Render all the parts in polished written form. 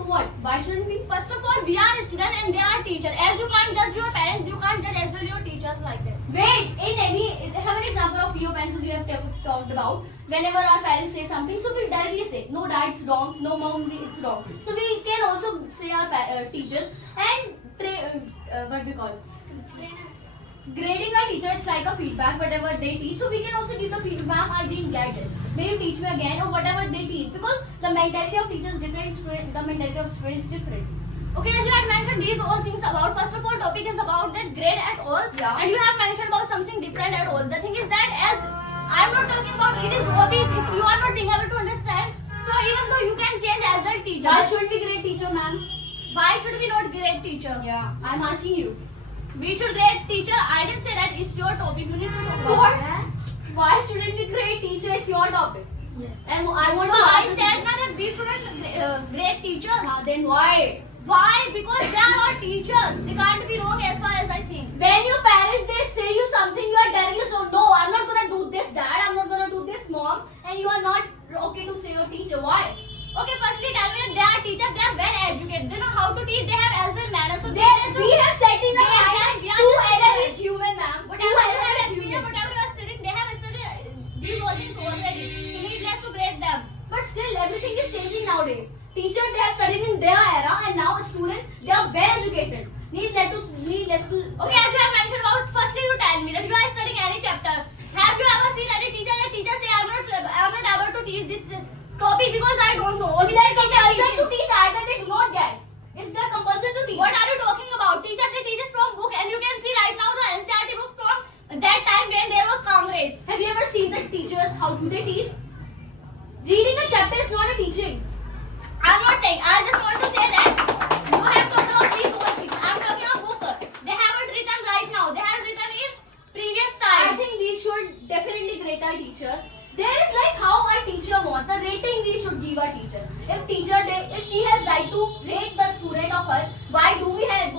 So what? Why shouldn't we? First of all, we are a student and they are teacher. As you can't judge your parents, you can't judge as well your teachers like that. Wait, have an example of your pencils we have talked about. Whenever our parents say something, so we directly say, no dad, it's wrong, no mom, it's wrong. So we can also say our teachers and what we call it? Grading our teacher is like a feedback, whatever they teach. So we can also give the feedback, I didn't get it. May you teach me again or whatever they teach. Because the mentality of teachers is different, the mentality of students is different. Okay, as you had mentioned these all things about, first of all, topic is about that grade at all. Yeah. And you have mentioned about something different at all. The thing is that as I'm not talking about it is obvious if you are not being able to understand. So even though you can change as well teacher. Why should we grade teacher, ma'am? Why should we not grade teacher? Yeah, I'm asking you. We should grade teacher. I didn't say that it's your topic. You need to talk about What? it. Why shouldn't we grade teacher? It's your topic. Yes. And I want So to I ask said you. now that we shouldn't grade teachers. Then why? Why? Because they are not teachers. They can't be wrong as far as I think. When your parents they say you something, you are directly so no, I'm not gonna do this, dad. I'm not gonna do this, mom. And you are not okay to say your teacher. Why? Okay, firstly tell me that they are teachers. They are well educated. They know how to teach. They have as well manners. So We have said in our Yeah, mind, we are two just error students. is human, ma'am. Two whatever you error have is experienced, human. whatever you are studying, they have studied these all things already. So needless to grade them. But still, everything is changing nowadays. Teachers they are studying in their era, and now students they are well educated. Needless to. Okay, as you have mentioned about, firstly you tell me that you are studying any chapter. Have you ever seen any teacher that teacher say I'm not able to teach this topic because I don't know. Is that compulsion to teach? Either they do not get. Is there compulsion to teach? What are you talking about? Teacher they teaches from book and you can see right now the NCERT book from that time when there was Congress. Have you ever seen the teachers? How do they teach? Reading a chapter is not a teaching. I'm not saying. I just want to say that you have talked about these whole things. I'm talking about book. They haven't written right now. They have written in previous I time. think we should definitely grade our teacher. There is like how our teacher wants. The rating we should give our teacher. If she has right to rate the student of her, why don't we have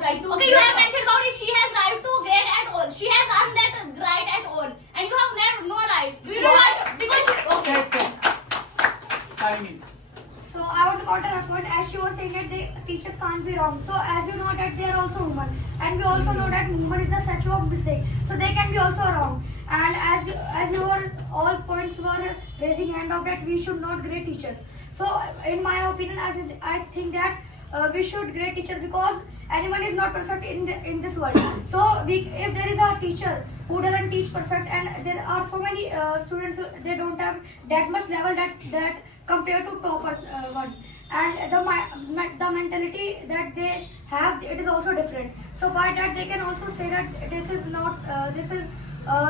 right to? Okay, you have mentioned about if she has right to grade at all. She has earned that right at all, and you have no right. Do you know Why? what? Because Time is. So I want to counter her point as she was saying that the teachers can't be wrong. So as you know that they are also human, and we also know that human is the statue of mistake. So they can be also wrong. And as your all points were raising hand of that we should not grade teachers. So in my opinion, I think that we should grade teachers because anyone is not perfect in this world. So if there is a teacher who doesn't teach perfect, and there are so many students they don't have that much level that compared to topper one, and the mentality that they have, it is also different. So by that they can also say that this is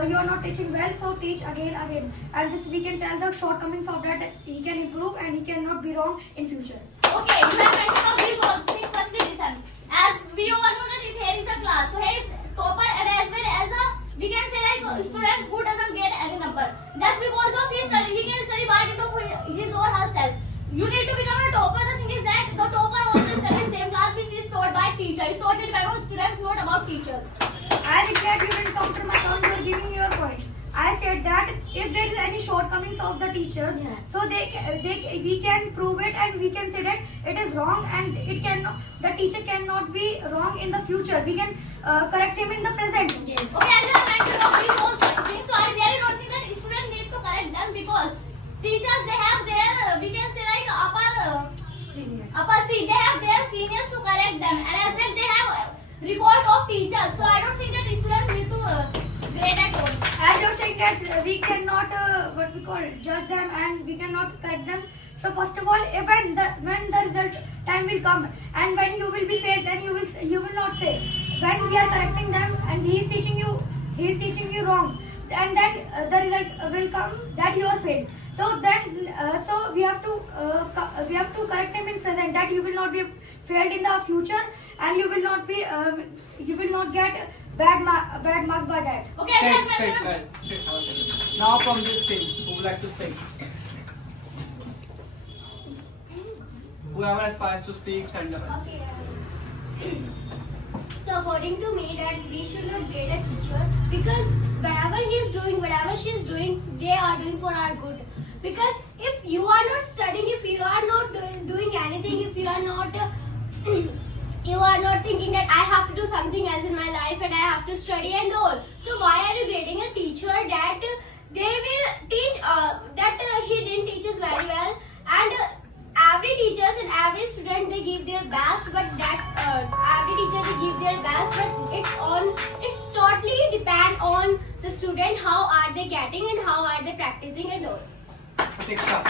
you are not teaching well, so teach again, and this we can tell the shortcomings of that he can improve and he cannot be wrong in future. okay, you have mentioned about these all things. Firstly, listen. As we all know that if here is a class, so here is topper and as well as we can say like a student who doesn't get any number. Just because of his study, he can study by dint of his or herself. You need to become a topper. The thing is that the topper also studies same class which is taught by teacher. It's totally depend on students, not about teachers. I declared you will counter my point. You are giving your point. I said that if there is any shortcomings of the teachers, so we can prove it and we can say that it is wrong, and the teacher cannot be wrong in the future. We can correct him in the present. Yes. Okay, as you have mentioned about these whole things, so I really don't think that students need to correct them because teachers they have their we can say like upper C, they have their seniors to correct them, and as well they have record of teachers. So I don't think that students need to grade at all. As you're saying that we cannot judge them and we cannot correct them. So first of all, when the result time will come and when you will be failed, then you will not say. When we are correcting them and he is teaching you wrong, and then the result will come that you are failed. So then so we have to correct him in present that you will not be failed in the future, and you will not get bad marks by that. Okay, as you have Sit, mentioned. sit, have a second. Now from this team, who would like to speak? Whoever aspires to speak, stand up. So according to me that we should not grade a teacher because whatever he is doing, whatever she is doing, they are doing for our good. Because if you are not studying, if you are not doing anything, if you are not you are not thinking that I have to do something else in my life and I have to study and all. So why are you grading a teacher that they will teach that he didn't teach us very well? And every teachers and every student they give their best, but that's every teacher they give their best, but it's totally depend on the student, how are they getting and how are they practicing and all. Next up.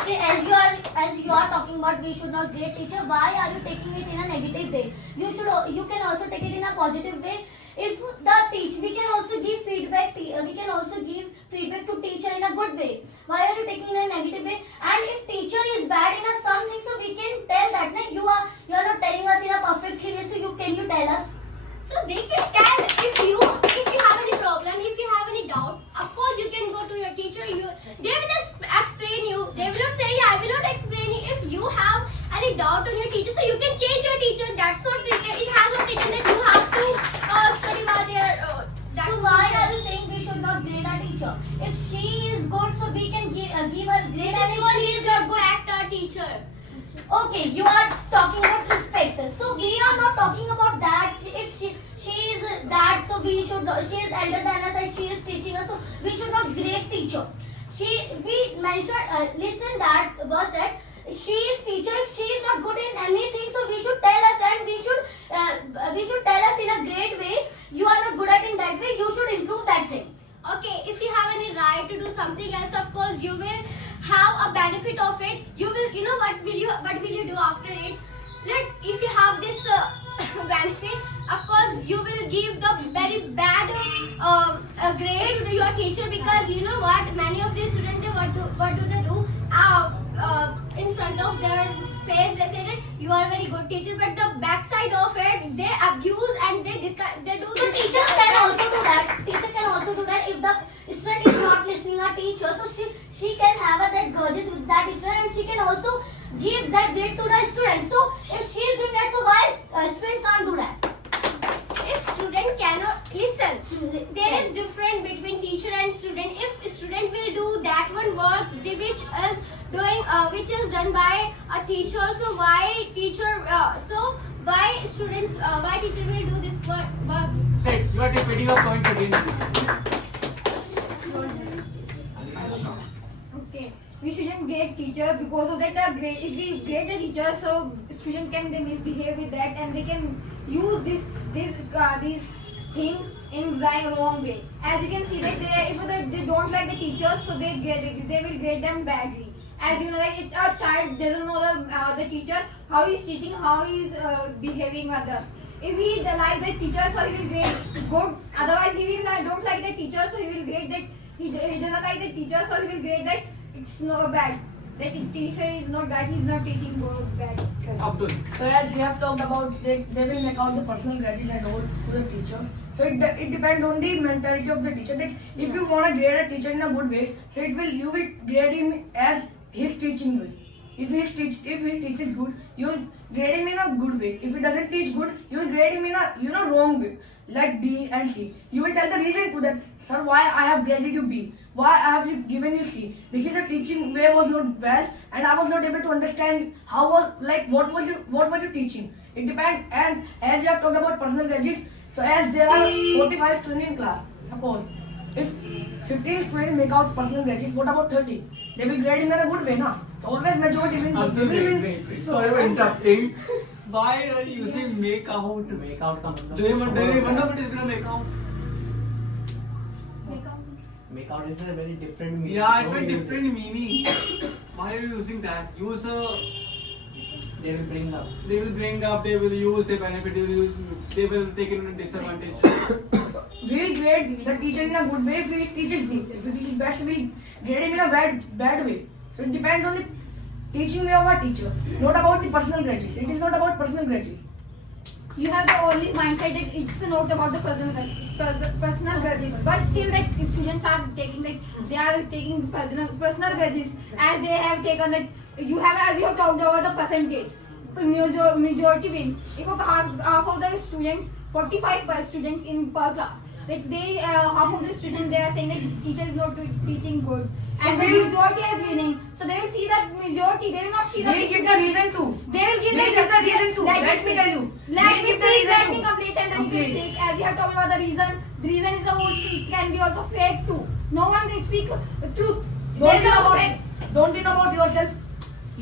Okay, as you are talking about we should not grade teacher, why are you taking it in a negative way? You can also take it in a positive way. If we can also give feedback. We can also give feedback to teacher in a good way. Why are you taking it in a negative way? And if teacher is bad in a something, so we can tell that. No, you are not telling us in a perfect way. So can you tell us? So they can tell if you have any problem, if you have any doubt. Of course, you can go to your teacher. They will explain you. They will not say, I will not explain you. If you have any doubt on your teacher, so you can change your teacher. That's not written. It has not written that you have to study by their. So why are you saying we should not grade our teacher? If she is good, so we can give her grade. This And is if what she is is not good, respect our teacher. okay, you are talking about respect. So we are not talking about that. If she is that, so she is elder than us and she is teaching us, so we should not grade teacher. We mentioned, listen that was that she is teacher. If she is not good in anything, so we should tell us and we should tell us in a great way. You are not good at in that way. You should improve that thing. Okay, if you have any right to do something else, of course you will have a benefit of it. You know what will you do after it? If you have this benefit, of course you will give the very bad grade to your teacher, because you know what, many of these students, what do they do? In front of their face they say that you are a very good teacher, but the backside of it they abuse and they do So this. teacher can also do that. Teacher can also do that if the student is not listening to teacher. So she can have that grudges with that student and she can also give that grade to the student. So if she is doing that, so why student can't do that? If student cannot listen, there is difference between teacher and student. If student will do that one work which is done by a teacher, so why teacher why teacher will do this work? Sit. You are repeating your points again. Okay, we shouldn't grade teacher because of that. If we grade the teacher, so student can they misbehave with that and they can use this thing in wrong way. As you can see that if they don't like the teacher, so they will grade them badly. As you know, like a child doesn't know the teacher, how he is teaching, how he is behaving with us. If he like the teacher, so he will grade good. Otherwise, he will don't like the teacher, so he will grade that he doesn't like the teacher, so he will grade that it's not bad. That teacher is not bad. He is not teaching good bad. Abdul. So as we have talked about, they will make out the personal grudges and all to the teacher. So it depends on the mentality of the teacher. That if you want to grade a teacher in a good way, so you will grade him as his teaching way. If he teaches good, you will grade him in a good way. If he doesn't teach good, you will grade him in a wrong way, like B and C. You will tell the reason to that, sir, why I have graded you B, why I have given you C, because the teaching way was not well and I was not able to understand what were you teaching. It depends. And as you have talked about personal grudges, so as there are 45 students in class, suppose if 15 students make out personal grudges, what about 30? They will grade him in a good way, na? So always majority will Abdul, win. wait. Sorry for interrupting. Why are you using make out? Make out का मतलब Do you even know what is gonna make out? make out is a very different meaning. Yeah, it's Don't a use different meaning. Why are you using that? Use it. They will bring up. they will bring up, they will use, they benefit, they will take it in a disadvantage. So we will grade the teacher in a good way if he teaches me. If he teaches bad, so we grade him in a bad way. So it depends on the teaching way of our teacher, not about the personal grudges. It is not about personal grudges. You have the only mindset that it's not about the personal grudges, but still that students are taking personal grudges as they have taken that you have talked about the percentage. Majority wins. If half of the students, 45 per students in per class. like they half of the students they are saying that teacher is not teaching good, and the majority is winning. So they will see that majority. They will not see that. They give the reason too. They will give They give the reason too. Let me tell you. Let me give the speak. reason Let me too. complete, and then you can Okay. speak. As you have talked about the reason. The reason is it can be also fake too. No one can speak the truth. There Don't is you know also about fake. Don't you know about yourself?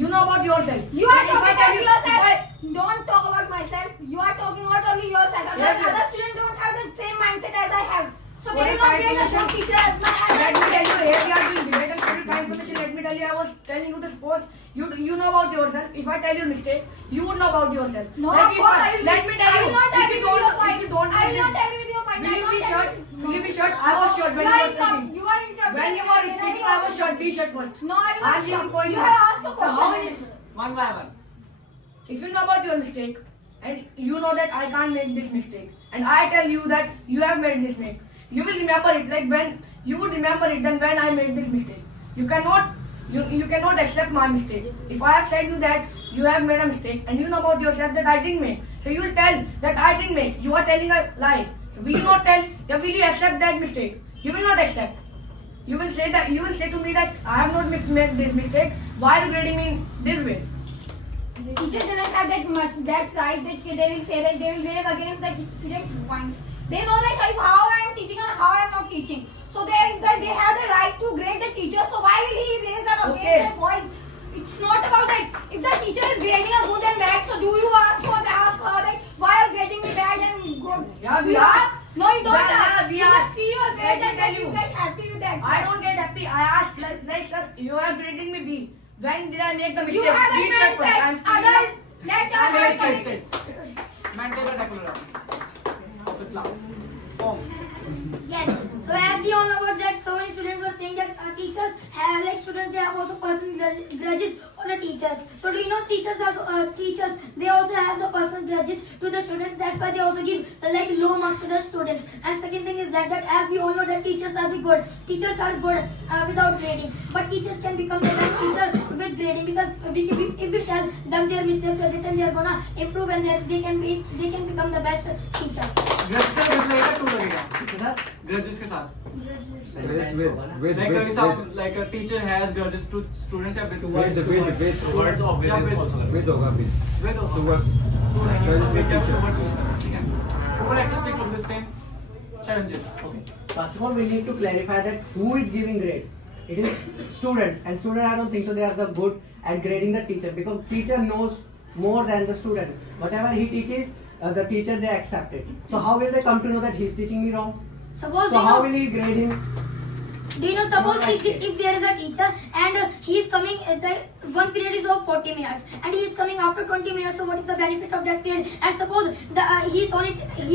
You know about yourself. You are If I talking tell about you- yourself. if I- Don't talk about myself. You are talking about only yourself. Yes, yes. Other students don't have the same mindset as I have. So they For will your not be able to show information, teacher as my Let me tell you, here we are doing debate and for your information, let me tell you, I was telling you to suppose you know about yourself. If I tell you mistake, you would know about yourself. No, Like of if course I- I will. Let me tell I you, will not if agree you with your don't, point. if you don't I will believe not this- agree with your point. Will I you will be not short? agree. Will you be short? I was short when you were speaking. You are interrupting. When you were speaking, I was short. Be short first. No, I will I'm not giving stop. point You now. have asked a So how question. is- One by one. If you know about your mistake and you know that I can't make this mistake and I tell you that you have made this mistake, you will remember it like when you would remember it then when I made this mistake. You cannot accept my mistake. If I have said you that you have made a mistake and you know about yourself that I didn't make, so you will tell that I didn't make. You are telling a lie. So will you not tell? Yeah, will you accept that mistake? You will not accept. You will say to me that I have not made this mistake. Why are you grading me this way? Teacher doesn't have that much that side that they will say that they will raise against the students' points. They know like how I am teaching and how I am not teaching. So they have the right to grade the teacher. So why will he raise that against Okay. their voice? It's not about that. If the teacher is grading a good and bad, so do you ask her that why are you grading me bad and good? Yeah, Do we you ask. No, you don't Yeah, ask. we You ask. just see your Let grade me and tell then you you. get happy with that. I don't get happy. I asked like sir, you are grading me B. When did I make the mistake? You have Please that check first. I'm mindset. speaking Otherwise, now. let Sit, us sit. Maintain the decorum of the class. Form. Yes. So as we all know about that, so many students were saying that teachers have like students they have also personal grudges for the teachers. So do you know teachers they also have the personal grudges to the students. That's why they also give like low marks to the students. And second thing is that as we all know that teachers are the good. Teachers are good without grading, but teachers can become the best teacher with grading because if we tell them their mistakes are written, they are gonna improve and they can become the best teacher. Grudge से grudge लगेगा to लगेगा कितना? Grudges के साथ with like if some like a teacher has grudges to students या with words of various also with होगा with with towards towards क्या towards use करना ठीक है who would like to speak from this time Charanjit Okay. First of all, we need to clarify that who is giving grade. It is students, and students I don't think so they are the good at grading the teacher because teacher knows more than the student. Whatever he teaches, the teacher they accept it. So how will they come to know that he is teaching me wrong? Suppose So how will he grade him? do you know, suppose if there is a teacher and he is coming, one period is of 40 minutes and he is coming after 20 minutes, so what is the benefit of that period? And suppose he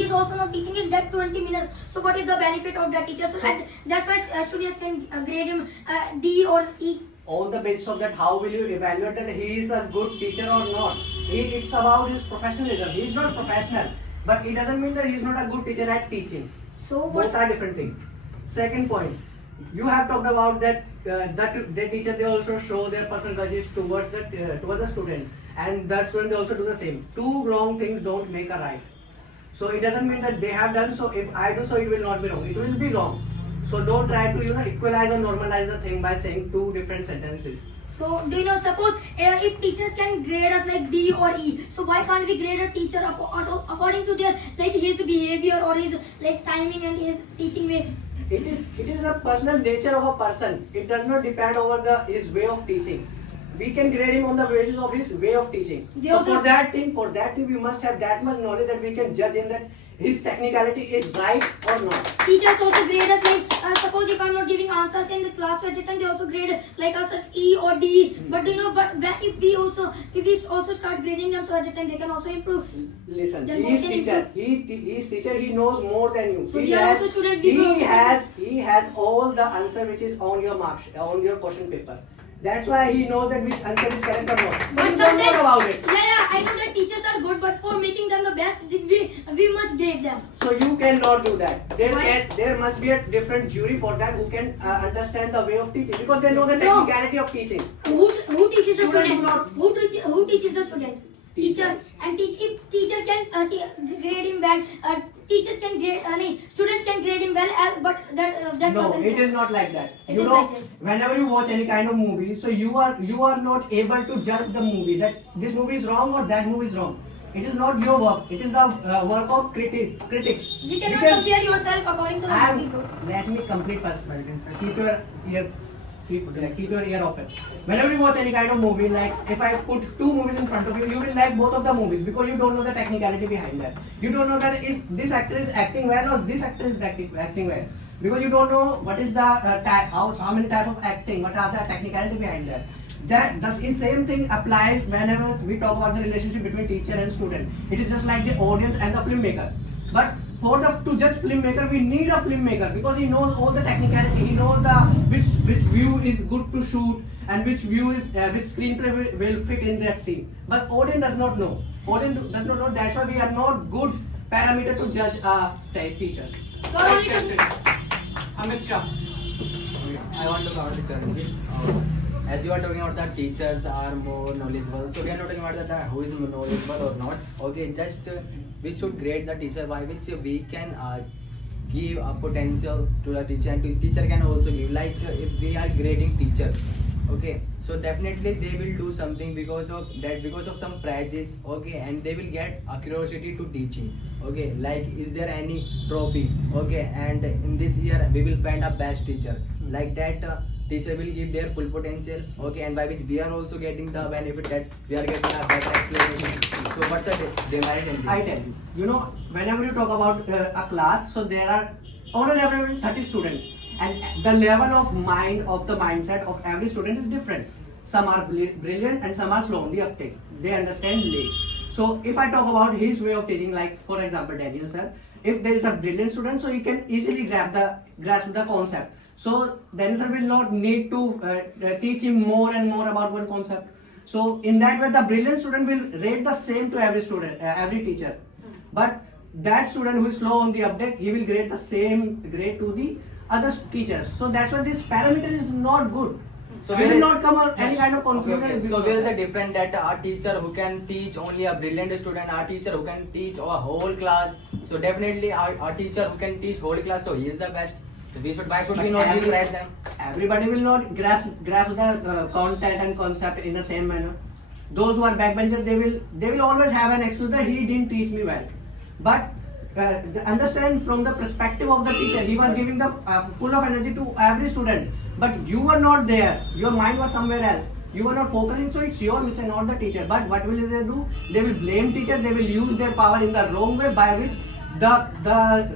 is also not teaching in that 20 minutes, so what is the benefit of that teacher? So that's why students can grade him D or E. On the basis of that, how will you evaluate that he is a good teacher or not? It's about his professionalism. He is not professional, but it doesn't mean that he is not a good teacher at teaching. So Both what? are different things. Second point, you have talked about that the teacher they also show their personal grudges towards the student, and that student they also do the same. Two wrong things don't make a right. So it doesn't mean that they have done so. If I do so, it will not be wrong. It will be wrong. So don't try to equalize or normalize the thing by saying two different sentences. So do you know, suppose if teachers can grade us like D or E, so why can't we grade a teacher according to their like his behavior or his like timing and his teaching way? It is the personal nature of a person. It does not depend over his way of teaching. We can grade him on the basis of his way of teaching. They So also- for that thing, we must have that much knowledge that we can judge him that his technicality is right or not. Teachers also grade us like suppose if I'm not giving answers in the class at the time, they also grade like us at E or D. But you know, but when if we also start grading them, so at the time they can also improve. Listen, Then he is what can teacher. He is teacher. He knows more than you. So here also students give he has all the answer which is on your marks, on your question paper. That's why he knows that which answer is correct or not. But you don't know sometimes, about it. yeah, I know that teachers are good, but for making them the best, we must grade them. So you cannot do that. Why? There must be a different jury for that who can understand the way of teaching because they know the No. technicality of teaching. Who teaches the Students student? do not- Who teaches the student? Teacher. Teachers. And if teacher can grade him bad, teachers can grade, students can grade him well, but that No, person it can. is not like that. It You is know, like this. whenever you watch any kind of movie, so you are not able to judge the movie that this movie is wrong or that movie is wrong. It is not your work. It is the work of critics. You cannot Because compare yourself according to the I movie. am, bro. let me complete first. Keep your ear. Keep your ear open. Whenever you watch any kind of movie, like if I put two movies in front of you, you will like both of the movies because you don't know the technicality behind that. You don't know that is this actor is acting well or this actor is acting well because you don't know what is the how many type of acting, what are the technicality behind that. That the same thing applies whenever we talk about the relationship between teacher and student. It is just like the audience and the filmmaker. But to judge filmmaker, we need a filmmaker because he knows all the technicality. He knows the which view is good to shoot and which view is which screenplay will fit in that scene. But audience does not know. Audience does not know. That's why we are not good parameter to judge a teacher. Not only Next to- question. Amit Shah. I want to cover the challenges. As you are talking about that teachers are more knowledgeable, so we are not talking about that who is knowledgeable or not. Okay, just we should grade the teacher by which we can give a potential to the teacher, and teacher can also give. Like if we are grading teacher, okay, so definitely they will do something because of that, because of some prizes, okay, and they will get a curiosity to teaching. Okay, like is there any trophy? Okay, and in this year we will find a best teacher. Like that, teacher will give their full potential. Okay, and by which we are also getting the benefit that we are getting a better explanation. So what's the demerit in this? I tell you, you know, whenever you talk about a class, so there are on an average 30 students, and the level of mindset of every student is different. Some are brilliant and some are slow on the uptake. They understand late. So if I talk about his way of teaching, like for example Daniel sir, if there is a brilliant student, so he can easily grasp the concept. So Daniel sir will not need to teach him more and more about one concept. So in that way, the brilliant student will rate the same to every student, every teacher. But that student who is slow on the uptake, he will grade the same grade to the other teachers. So that's why this parameter is not good. So we where will is- not come out any kind of conclusion. Okay. because So of there is a that. difference that a teacher who can teach only a brilliant student, a teacher who can teach a whole class. So definitely a teacher who can teach whole class, so he is the best. So why should we But not give prize them? Everybody will not grasp the content and concept in the same manner. Those who are backbenchers, they will always have an excuse that he didn't teach me well. But understand from the perspective of the teacher, he was giving the full of energy to every student. But you were not there. Your mind was somewhere else. You were not focusing, so it's your mistake, not the teacher. But what will they do? They will blame teacher. They will use their power in the wrong way, by which the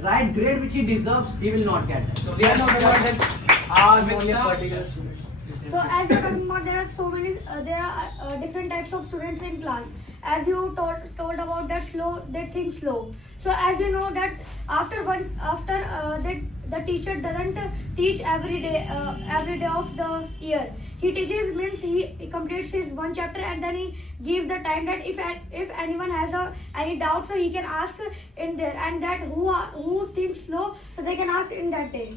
right grade which he deserves, he will not get. So we are not about that only a particular student. So as you're talking about, there are so many, there are different types of students in class. As you told about that slow, they think slow. So as you know that after that the teacher doesn't teach every day of the year. He teaches means he completes his one chapter and then he gives the time that if anyone has any doubt, so he can ask in there, and that who thinks slow, so they can ask in that day.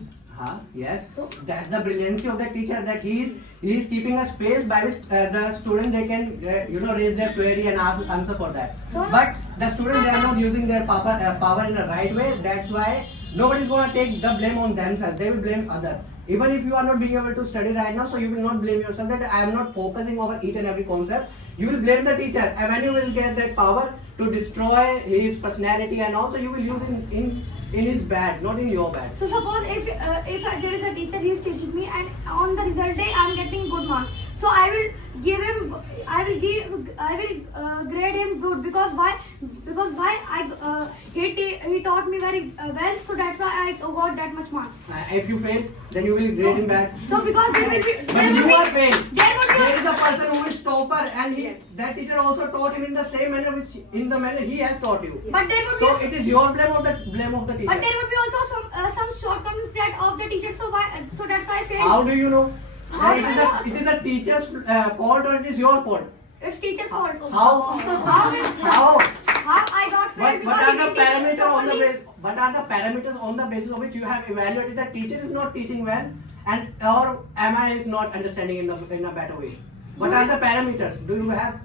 Yes. So that's the brilliancy of the teacher, that he is keeping a space by which the student they can raise their query and answer for that. So- But the students, they are not using their power in the right way. That's why nobody is going to take the blame on themselves. They will blame other. Even if you are not being able to study right now, so you will not blame yourself that I am not focusing over each and every concept. You will blame the teacher, and when you will get that power to destroy his personality, and also you will use in his bad, not in your bad. So suppose if there is a teacher, he is teaching me, and on the result day I am getting good marks. So I will grade him good because why? Because he taught me very well, so that's why I got that much marks. If you fail, then you will grade him bad. So because there will be But you are failed. there There is a person who is topper, and that teacher also taught him in the same manner in the manner he has taught you. but there would So be it is your blame of the teacher. but there would be also some shortcomings that of the teacher. So that's why I failed. How do you know? How That do I know? it is the teacher's fault or it is your fault? It's teacher's fault. How? How I got failed What because are he the didn't teach me parameters on the properly. base? What are the parameters on the basis of which you have evaluated that teacher is not teaching well, and or MI is not understanding in a better way? What are the parameters? Do you have?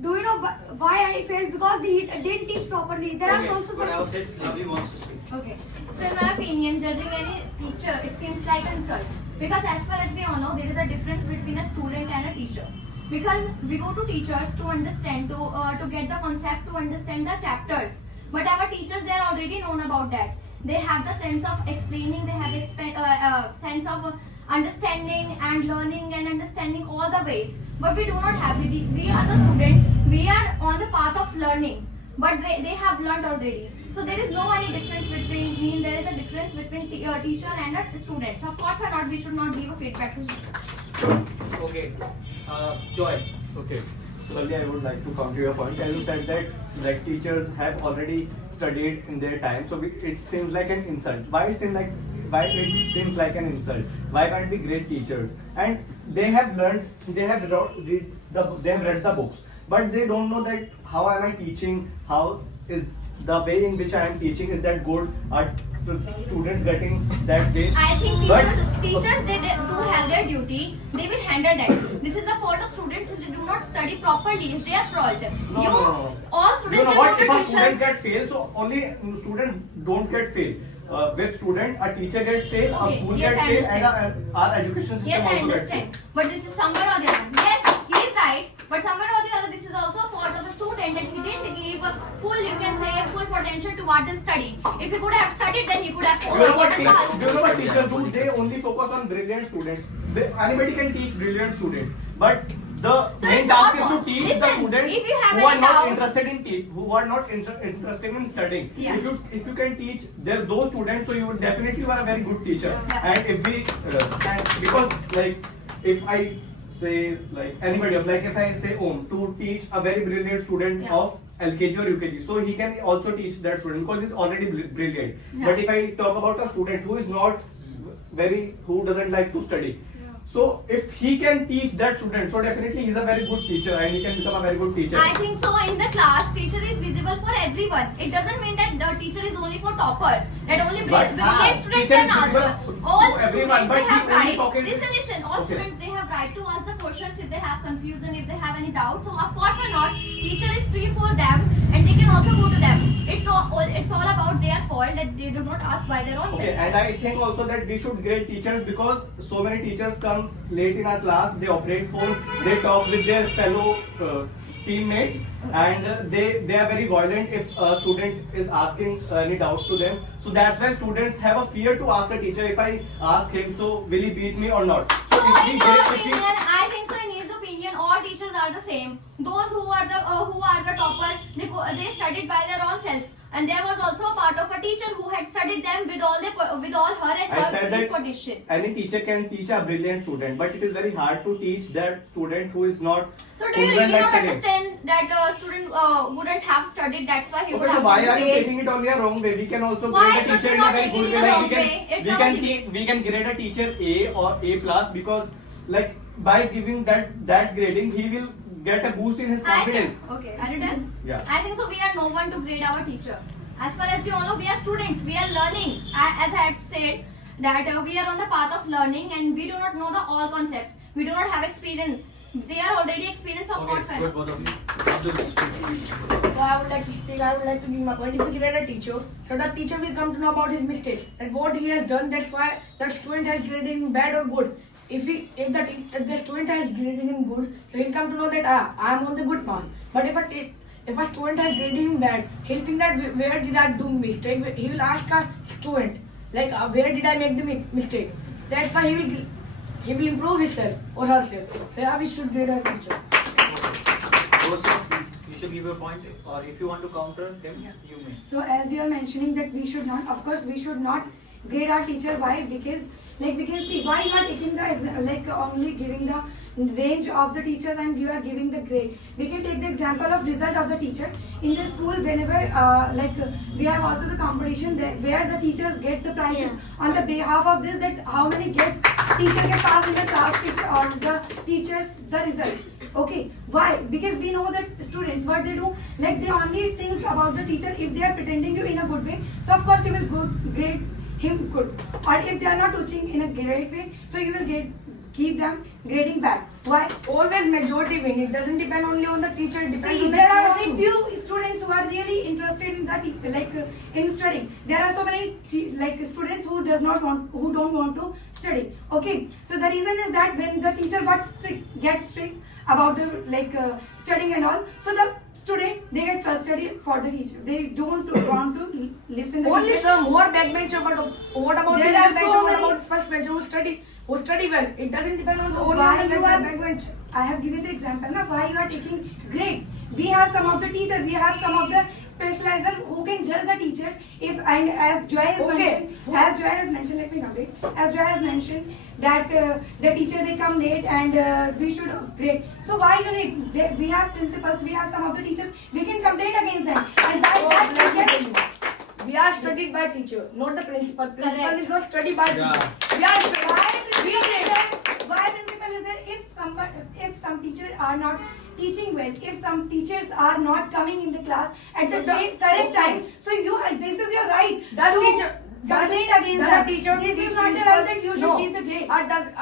Do you know why I failed because he didn't teach properly. There are also But I some. have said Lovely wants to speak. Okay. So in my opinion, judging any teacher, it seems like an insult. Because as far as we all know, there is a difference between a student and a teacher. Because we go to teachers to understand, to get the concept, to understand the chapters. But our teachers, they are already known about that. They have the sense of explaining, they have the sense of understanding and learning and understanding all the ways. But we do not have it. We are the students, we are on the path of learning. But they have learned already. So there is no any difference between, there is a difference between teacher and a student. So of course we should not give a feedback to Okay. Joy. Okay. So Lovely, I would like to counter your point. As you said that like teachers have already studied in their time, so it seems like an insult. Why it seems like an insult? Why can't we grade teachers? And they have learned, they have read the books, but they don't know that how am I teaching? How is the way in which I am teaching, is that good? Are students getting that way? I think But- teachers they do have their duty. They will handle that. This is the fault of students if they do not study properly. It's their fault. No. All You students know they what? go If to a student tuitions. get fail, so only students don't get fail. With student, a teacher gets fail, a Okay, school yes, gets I fail, understand. and our education system Yes, I also gets fail. understand. But this is somewhere or the other. Yes, he is right. But somewhere or the other, this is also a fault of a student that he didn't give a full, you can say, a full potential towards his study. If he could have studied, then he could have You know what? passed. You know what teachers do? They only focus on brilliant students. Anybody can teach brilliant students, but the So main it's task our is to fault. teach the Listen, students if you have who are any not doubt- interested in who are not interested in studying. Yeah. If you can teach those students, so you would definitely are a very good teacher. Yeah. And if we and because like if I say like anybody of like if I say Om to teach a very brilliant student Yeah. of LKG or UKG, so he can also teach that student because he's already brilliant. Yeah. But if I talk about a student who is not who doesn't like to study, so if he can teach that student, so definitely he's a very good teacher and he can become a very good teacher. I think so. In the class, teacher is visible for everyone. It doesn't mean that the teacher is only for toppers. That only But, brilliant students teacher can is visible answer. to All everyone, students but they he have only right. focuses- Listen. All Okay. students they have right to ask the questions if they have confusion, if they have any doubt. So of course why not? Teacher is free for them, and they can also go to them. It's all about their fault that they do not ask by their own Okay, self. and I think also that we should grade teachers because so many teachers come late in our class, they operate phone, they talk with their fellow teammates, and they are very violent if a student is asking any doubts to them. So that's why students have a fear to ask a teacher, if I ask him, so will he beat me or not? So if we in your grade- if we- opinion, I think so. In his opinion, all teachers are the same. Those who are the toppers, they studied by their own self. And there was also a part of a teacher who had studied them with all her and I said her that disposition. any teacher can teach a brilliant student, but it is very hard to teach that student who is not. So do you who doesn't really like not studying. understand that a student wouldn't have studied? That's why he would Okay, so have why been are you grade. taking it only a wrong way? We can also Why grade a should teacher we in a not very take it good in way. a Like wrong way? It's our debate. we can grade a teacher A or A plus because like by giving that grading he will get a boost in his I confidence. think, okay, are you done? Yeah. I think so. We are no one to grade our teacher. As far as we all know, we are students. We are learning. As I had said, that we are on the path of learning, and we do not know the all concepts. We do not have experience. They are already experienced, of course. Okay, good, both of you. Abdul, speak. So I would like to speak. I would like to give my point. If we grade a teacher, so the teacher will come to know about his mistake, that what he has done. That's why that student has graded him bad or good. If the student has graded him good, so he'll come to know that I am on the good path. But if a student has graded him bad, he'll think that where did I do mistake? He will ask a student like where did I make the mistake? So that's why he will improve himself or herself. So yeah, we should grade our teacher. Joseph, you should give your point, or if you want to counter him, you may. So as you are mentioning that we should not, of course we should not grade our teacher. Why? Because like we can see why you are taking the only giving the range of the teachers and you are giving the grade. We can take the example of result of the teacher in the school. Whenever we have also the competition where the teachers get the prizes on the behalf of this, that how many teacher get passed in the class teacher or the teachers the result. Okay, why? Because we know that students what they do, like they only think about the teacher if they are pretending you in a good way. So of course you will grade him good, or if they are not teaching in a great way, so you will keep them grading bad. Why? Always majority win. It doesn't depend only on the teacher. It depends See, on the there few students who are really interested in that, in studying. There are so many students who don't want to study. Okay, so the reason is that when the teacher gets strict about the studying and all, so the student they get frustrated for the teacher. They don't want to listen the Only teacher. some more backbencher, but what about There the are backbencher? so What many- about first bencher who study well? It doesn't depend on the only Why on the you are backbencher. I have given the example now. Why you are taking grades? We have some of the teachers. We have some of the specializer who can judge the teachers. As Joy has mentioned, let me complete. As Joy has mentioned that the teacher they come late and we should grade. So why you need? We have principals. We have some of the teachers. We can complain against them. And by that teacher. We are studied by teacher, not the principal. Principal Correct. is not studied by Yeah. teacher. We are studied. Why principal is there? If some teachers are not teaching well, if some teachers are not coming in the class at the So the- same correct okay. time, so this is your right. Does to teacher complain against does that. a teacher This teach is not the principal? right that you should No. give the grade.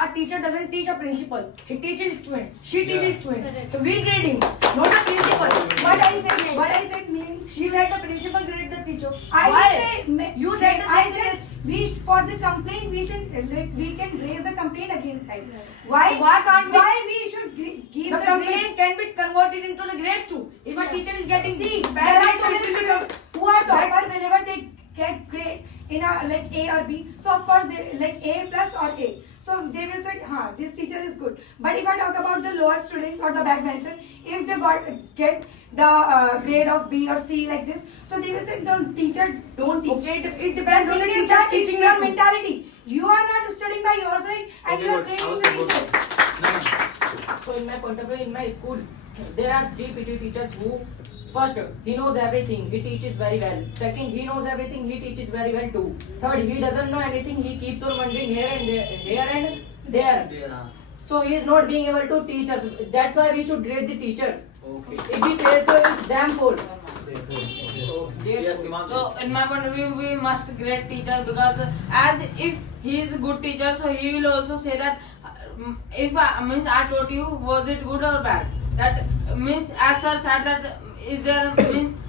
A teacher doesn't teach a principal. He teaches student. She teaches Yeah. student. Correct. So we grade him, not the principal. What I said, ma'am, She said the principal grade the teacher. I Why? didn't say You said the I same said thing. for the complaint we should we can raise the complaint against that. Why Why can't we- Why we should give The the complaint can be converted into the grades too. If a teacher is getting See, bad there are grades, so it many will students who are topper whenever they get grade in a A or B. So of course they A plus or A. So they will say, this teacher is good. But if I talk about the lower students or the backbencher, if they get the grade of B or C like this, so they will say, no, teacher don't teach. Okay, it depends on the thing is teacher's that it's teaching your level. mentality. You are not studying by your side and Okay, you are good. blaming I the was teachers. So in my point of view, in my school, there are 3 PT teachers who, first, he knows everything, he teaches very well. Second, he knows everything, he teaches very well too. Third, he doesn't know anything, he keeps on wondering here and there. So he is not being able to teach us. That's why we should grade the teachers. Okay. If we fail, so it's damn fault. Yes, Himanshu. So in my point of view, we must grade teacher, because as if he is a good teacher, so he will also say that if I taught you, was it good or bad? That means as sir said that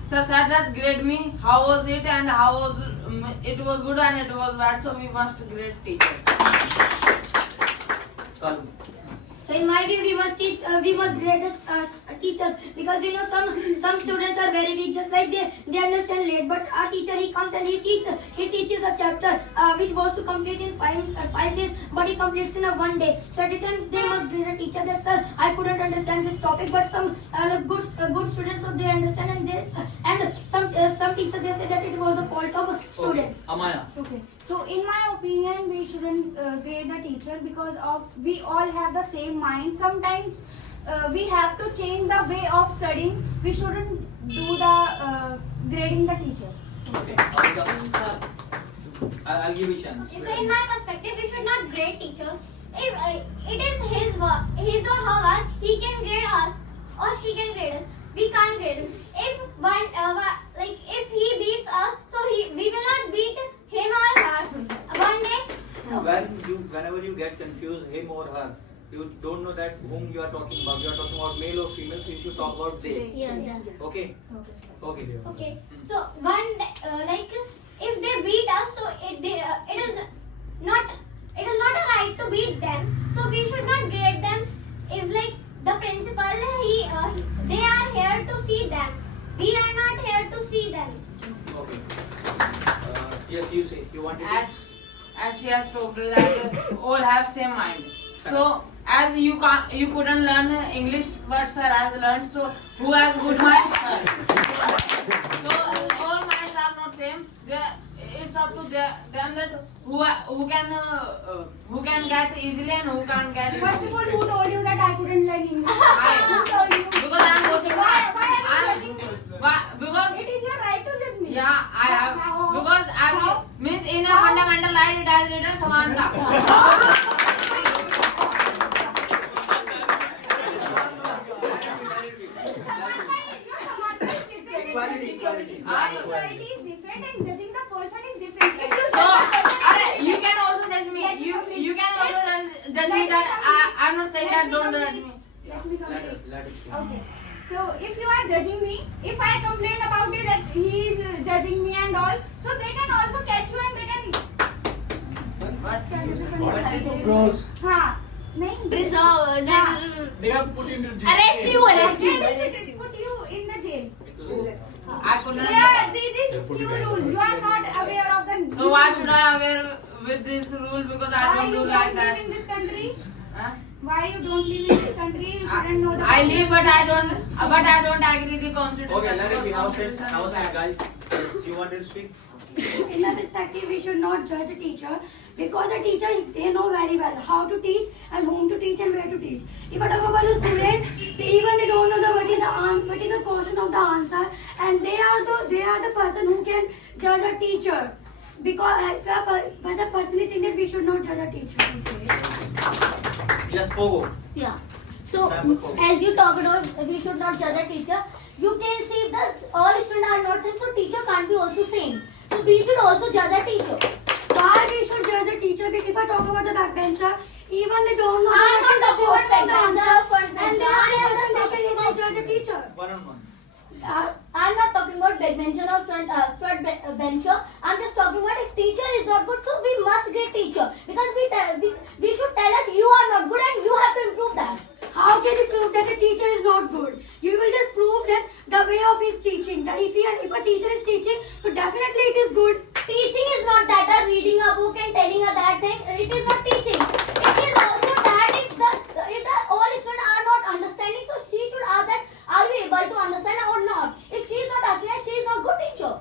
sir said that grade me, how was it and how was it was good and it was bad. So we must grade teacher. So in my view, we must grade teachers, because we know some students are very weak, just like they understand late. But our teacher, he comes and he teaches a chapter which was to complete in 5 days, but he completes in a 1 day. So at the time they must grade a teacher that, sir, I couldn't understand this topic, but some good students, so they understand, and some teachers they say that it was the fault of a student. Amaya. Okay. So in my opinion, we shouldn't grade the teacher, because we all have the same mind. Sometimes we have to change the way of studying. We shouldn't do the grading the teacher. Okay. I'll give you a chance. So in my perspective, we should not grade teachers. If it is his or her work, he can grade us or she can grade us. We can't grade us. If he beats us, so we will not beat him or her. One day. Whenever you get confused, him or her, you don't know that whom you are talking about. You are talking about male or female, so you should talk about they. Yeah. Okay. Okay. Okay. So one day, if they beat us, so it is not a right to beat them. So we should not grade them. If the principal, they are here to see them. We are not here to see them. Okay. Yes, you say you wanted to. As she has told that all have same mind. So as you couldn't learn English, but sir has learned. So who has good mind? So all minds are not same. It's up to them that who can get easily and who can't get. First of all, who told you that I couldn't learn English? Who told you? Because I am coaching. Why are you judging me? Because It is your right to judge me. yeah, I have. How? Because I means in a fundamental right it has written Samanta. Equality. Equality is different and judging the person is different. If you So, judge you can also judge me. You can also judge me that I'm not saying that don't judge me. Let me complete. Let us. Okay. So if you are judging me, if I complain about it that he is judging me and all, so they can also catch you and they can. Cross. हाँ नहीं. Preserve. They have put him in jail. Arrest you. They will put you in the jail. I could not. This is new rule. You are not aware of the. So why should I aware with this rule? Because I Why don't you do don't like live that. in this country? Huh? Why you don't live in this country? You shouldn't know the. I live, but I don't agree the constitution. Okay, let it be. How Constitution said, is guys? Yes, you wanted to speak? In my perspective, we should not judge a teacher because a teacher, they know very well how to teach and whom to teach and where to teach. If I talk about the students, even they don't know what is the question of the answer, and they are the person who can judge a teacher. Because I personally think that we should not judge a teacher. Yes, Pogo. Yeah. So as you talked about, we should not judge a teacher. You can see that all students are not same, so teacher can't be also same. So we should also judge a teacher. Why we should judge a teacher? Because if I talk about the backbencher, even they don't know I'm what is the not talking question of the about answer, backbencher, and they I am are the not person they talking can easily judge a teacher. One-on-one. I'm not talking about backbencher or front bencher. I'm just talking about if teacher is not good, so we must get teacher because we should tell us you are not good and you have to improve that. How can you prove that a teacher is not good? You will just prove that the way of his teaching. That if a teacher is teaching, so definitely it is good. Teaching is not that reading a book and telling her that thing. It is not teaching. It is also that if the all students are not understanding, so she should ask that are you able to understand or not? If she is not asking, she is not good teacher.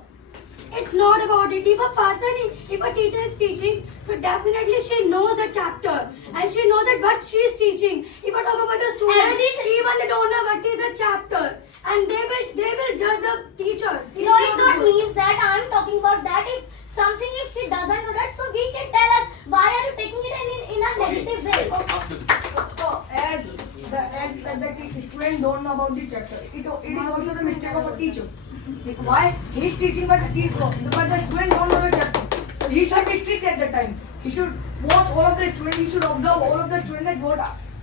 It's not about it. If a teacher is teaching, so definitely she knows the chapter and she knows that what she is teaching. If I talk about the students, even they don't know what is a chapter, and they will judge the teacher. No, it not means that. I'm talking about that if she doesn't know that, so we can tell us why are you taking it in a negative way. So as you said that the student don't know about the chapter, it is also the mistake of a teacher. Why he is teaching but the student don't know the chapter. So he should be strict at the time. He should watch all of the students. He should observe all of the students like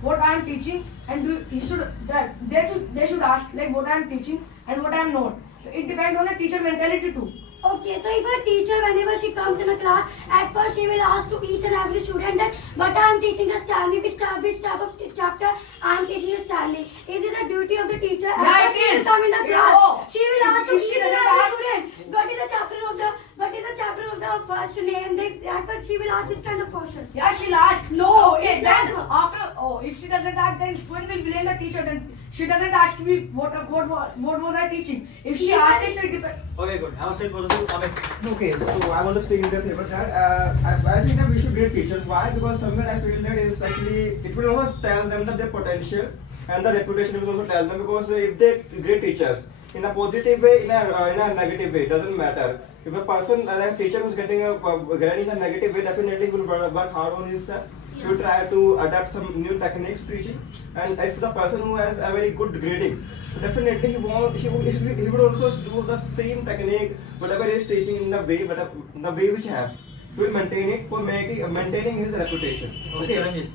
what I am teaching, and they should ask like what I am teaching and what I am not. So it depends on the teacher mentality too. Okay, so if a teacher, whenever she comes in a class, at first she will ask to each and every student that what I am teaching is Stanley, which type of chapter I am teaching is Stanley. Is it the duty of the teacher? At Yeah, first it she is. will come in the class. Yeah. She will ask to If each she and doesn't every ask- student what is the chapter of the first name. At first she will ask this kind of question. Yeah, she'll ask. No, Okay, it's then not. if she doesn't ask, then student will blame the teacher. Then she doesn't ask me what was I teaching. If she asks it, so it depends. Okay, good. How said both of you? Amit. Okay, so I want to speak in their favor that I think that we should grade teachers. Why? Because somewhere I feel that is actually it will also tell them that their potential and the reputation will also tell them, because if they grade teachers in a positive way, in a negative way, doesn't matter. If a person like a teacher who's getting a grade in a negative way, definitely will work hard on himself. He will try to adapt some new techniques to teaching. And if the person who has a very good grading, definitely he would also do the same technique, whatever he is teaching in the way which he have. He will maintain it for maintaining his reputation. Okay.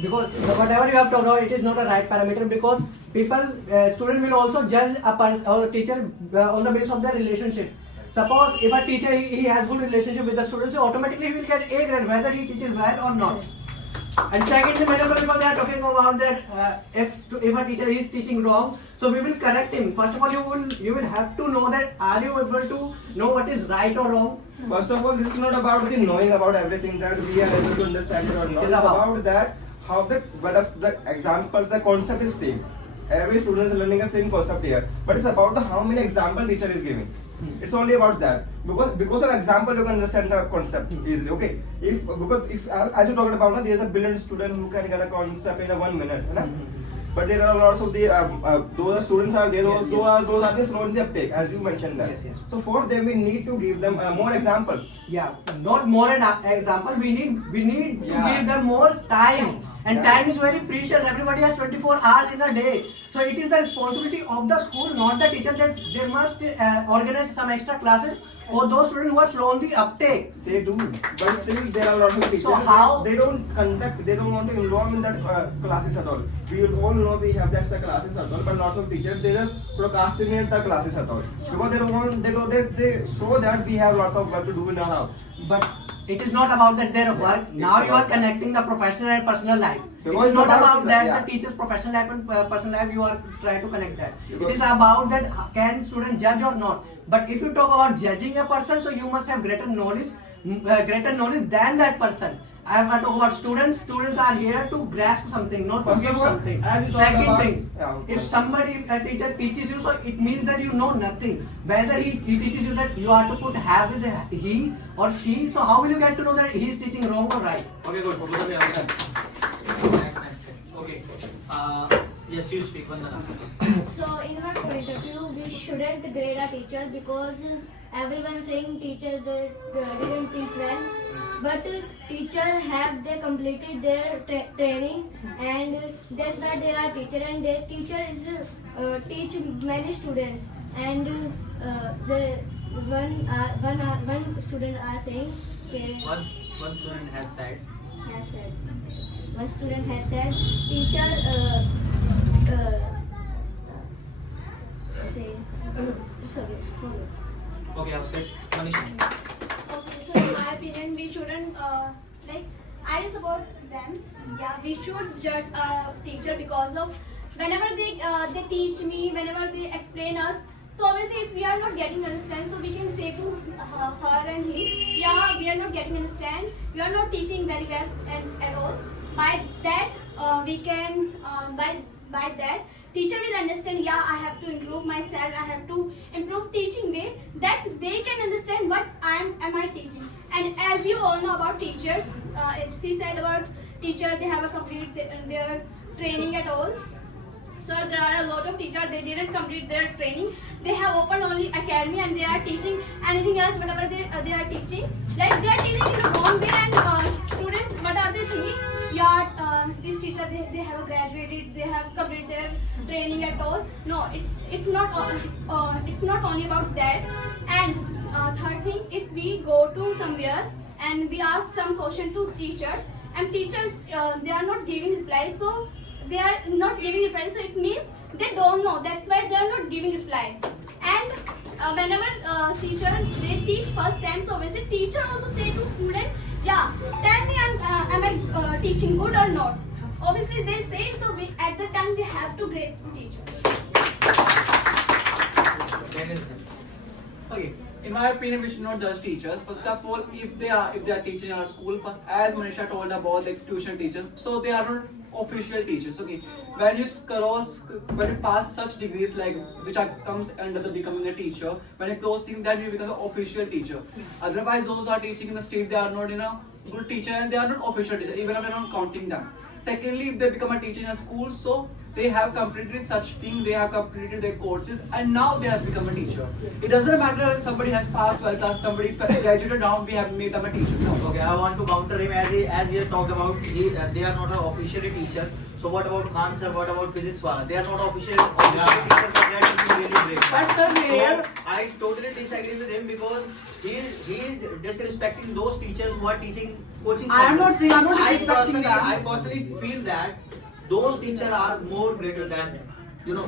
Because whatever you have to know, it is not a right parameter, because student will also judge a person or a teacher on the basis of their relationship. Suppose if a teacher he has good relationship with the students, so automatically he will get A grade whether he teaches well or not. And secondly, many of the people they are talking about that if a teacher is teaching wrong, so we will correct him. First of all, you will have to know that are you able to know what is right or wrong. First of all, this is not about the knowing about everything that we are able to understand it or not. It's about that how the example, the concept is same. Every student is learning the same concept here, but it's about how many example teacher is giving. It's only about that, because of example you can understand the concept easily. Okay, if as you talked about, there is a brilliant student who can get a concept in 1 minute, but there are lots of the those students are there. Those are just slow in the uptake, as you mentioned that. Yes. So for them, we need to give them more examples. Yeah, not more an example. We need to give them more time. And Yes. time is very precious. Everybody has 24 hours in a day. So it is the responsibility of the school, not the teacher, that they must organize some extra classes for those students who are slow on the uptake. They do, but still there are a lot of teachers. So how- they don't conduct, they don't want to involve in that classes at all. We all know we have extra classes at all, but lots of teachers they just procrastinate the classes at all because they don't want, they show that we have lots of work to do in our house. But it is not about that their work. Now you are connecting the professional and personal life. It Because is not about about that yeah. the teacher's professional life and personal life you are trying to connect that. It Because- is about that can student judge or not. But if you talk about judging a person, so you must have greater knowledge than that person. I am talking about students. Students are here to grasp something, not to First give of all, something. as you talk Second about- thing, Yeah, if somebody, a teacher teaches you, so it means that you know nothing. Whether he teaches you that you have to put have with he or she, so how will you get to know that he is teaching wrong or right? Okay, good. Both of you are done. Okay. Yes, you speak. Vandana. So in my point of view, we shouldn't grade our teachers because everyone saying teachers didn't teach well. But teacher have they completed their training and that's why they are teacher and their teacher is teach many students and the one student are saying One student has said. one student has said teacher say sorry follow. Okay, I've said. Manisha. Okay, so in my opinion, we shouldn't like. I support them. Yeah, we should judge a teacher because of whenever they teach me, whenever they explain us. So obviously, if we are not getting understand, so we can say to her and him, yeah, we are not getting understand. We are not teaching very well at all. By that, we can by that. Teacher will understand, yeah, I have to improve myself, I have to improve teaching way that they can understand what am I teaching. And as you all know about teachers, she said about teacher, they have a complete their training at all. So there are a lot of teachers, they didn't complete their training. They have opened only academy and they are teaching anything else, whatever they are teaching. Like they are teaching in the wrong way and students, what are they thinking? Yeah, this teacher, they have graduated, they have completed their training at all. No, it's not only about that. And third thing, if we go to somewhere and we ask some question to teachers and teachers they are not giving reply, so they are not giving reply, so it means they don't know, that's why they are not giving reply. And whenever teacher they teach first time, so obviously teacher also say to student, yeah, tell me am I teaching good or not. Obviously they say, so at the time we have to grade teacher. Okay. In my opinion, we should not judge teachers. First of all, if they are teaching in our school, but as Manisha told about the tuition teachers, so they are not official teachers. Okay, when you pass such degrees like which comes under the becoming a teacher, when you close things, then you become an official teacher. Otherwise, those who are teaching in the state, they are not good teacher and they are not official teacher, even if we are not counting them. Secondly, if they become a teacher in a school, so they have completed such thing, they have completed their courses and now they have become a teacher. It doesn't matter if somebody has passed 12th class, somebody is graduated, now we have made them a teacher. No. Okay, I want to counter him as he has talked about they are not officially teachers. So what about Khan sir? What about physics wala? They are not officially teachers. So that is really great. But sir, so I totally disagree with him because he is disrespecting those teachers who are teaching coaching. I am not saying I'm not I disrespecting them. I personally feel that those teachers are more greater than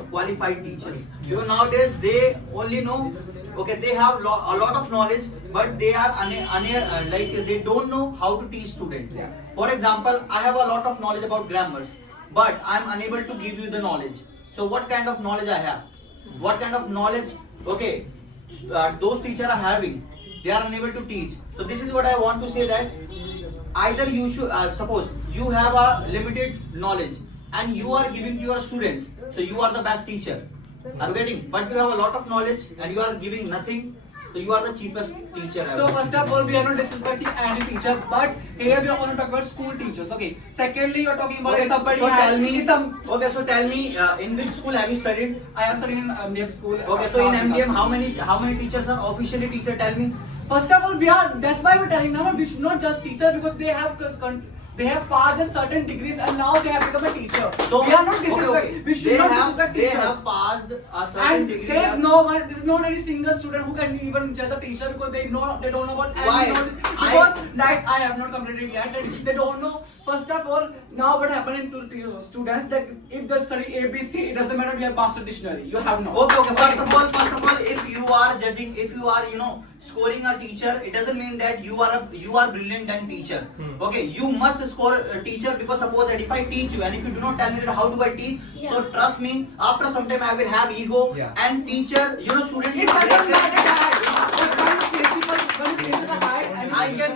qualified teachers. Because nowadays they only know, okay, they have a lot of knowledge, but they are they don't know how to teach students. For example, I have a lot of knowledge about grammars, but I am unable to give you the knowledge. So what kind of knowledge I have? What kind of knowledge? Okay, those teachers are having. They are unable to teach. So this is what I want to say, that either you should suppose you have a limited knowledge and you are giving to your students, so you are the best teacher. Are you getting? But you have a lot of knowledge and you are giving nothing, so you are the cheapest teacher ever. So first of all, we are not disrespecting any teacher, but here we are only talking about school teachers. Okay. Secondly, you are talking about somebody so has tell me some. Okay, so tell me, in which school have you studied? I am studying in MDM school. Okay, so in MDM, how many teachers are officially teacher? Tell me. First of all, that's why we're telling now we should not judge teachers because they have They have passed a certain degrees and now they have become a teacher. So we are not disrespect. We should not disrespect they teachers. have passed a certain And degree. there is no one, there is not any single student who can even judge a teacher because they don't know about Why? because that I have not completed yet and they don't know. First of all, now what happened to students that if they study ABC, it doesn't matter you have master dictionary. You have no. Okay. First of all, if you are judging, if you are, scoring a teacher, it doesn't mean that you are brilliant than teacher. Okay, you must score a teacher because suppose that if I teach you and if you do not tell me that how do I teach, so trust me, after some time I will have ego and teacher, students. It doesn't matter that.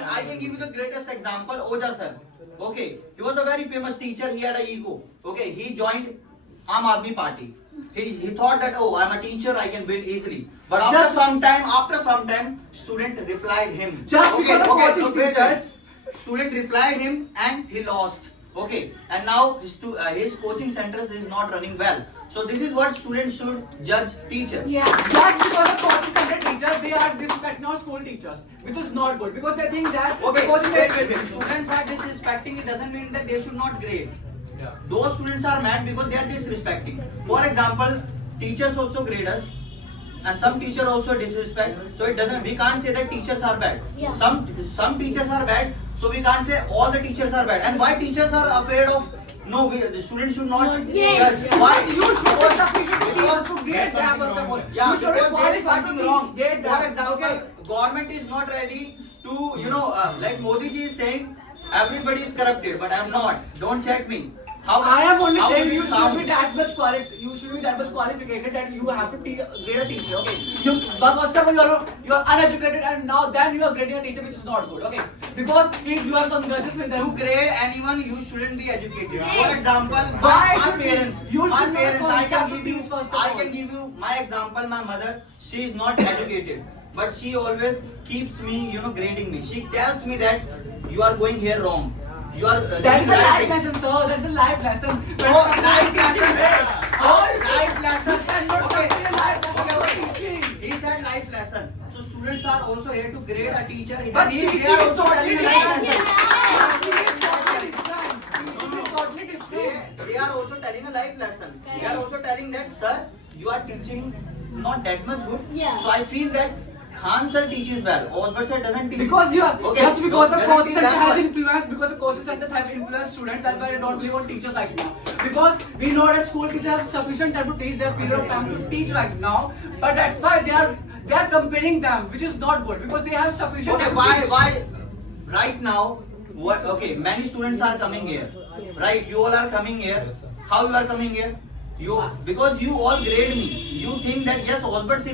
I can give you the greatest example, Oja sir. Okay, he was a very famous teacher. He had a ego. Okay, he joined Aam Aadmi Party. He thought that I'm a teacher, I can win easily. But after some time, student replied him. Student replied him and he lost. Okay, and now his coaching centers is not running well. So this is what students should judge teacher. Just because of coaching center teachers, they are disrespecting our school teachers, which is not good because they think that Wait. Students are disrespecting, it doesn't mean that they should not grade. Those students are mad because they are disrespecting. For example, teachers also grade us and some teacher also disrespect. So we can't say that teachers are bad. Some teachers are bad, so we can't say all the teachers are bad. And why teachers are afraid of the students should not judge. Why? You should be sufficient to grade them first of all. Yeah, You should because there is qualify something to wrong. grade them. For example, government is not ready to, like Modi ji is saying, everybody is corrupted, but I am not. Don't check me. I am only how saying will you it should sound? be that much qualified that you have to grade a teacher. Okay. But first of all you are uneducated and now then you are grading a teacher which is not good. Okay. Because if you have some grudges with them. To grade anyone, you shouldn't be educated. Yes. For example, Why my should parents. you My should not parents. I concept can to give you. teach first of I all. can give you my example. My mother. She is not educated, but she always keeps me, grading me. She tells me that you are going here wrong. You are. That is a life lesson, sir. That is a life lesson. Life lesson. Life lesson. Okay. He said life lesson. So students are also here to grade a teacher. But they are also telling a life lesson. They are also telling a life lesson. They are also telling that, sir, you are teaching not that much good. So I feel that Khan sir teaches well. Osborne sir doesn't teach. Because you are just because the coaching center has influence. influenced, because the coaching centers have influenced students, that's why I don't believe on teachers right now. Because we know that school teachers have sufficient time to teach, their period of time to teach right now, but that's why they are comparing them, which is not good because they have sufficient Okay, time to teach. why right now what okay, many students are coming here. Right? You all are coming here. How you are coming here? Because you all grade me. You think that yes, Osborne sir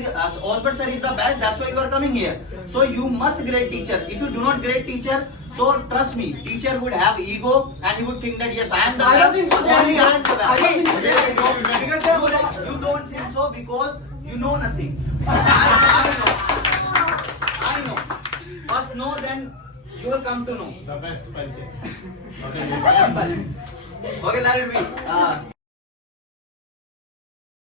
is the best, that's why you are coming here. So you must grade teacher. If you do not grade teacher, so trust me, teacher would have ego and he would think that yes, I am the I best. don't think so. Only I am the best. I don't think so. You don't think so because you know nothing. I know. First know, then you will come to know. The best punch. Okay, let it be.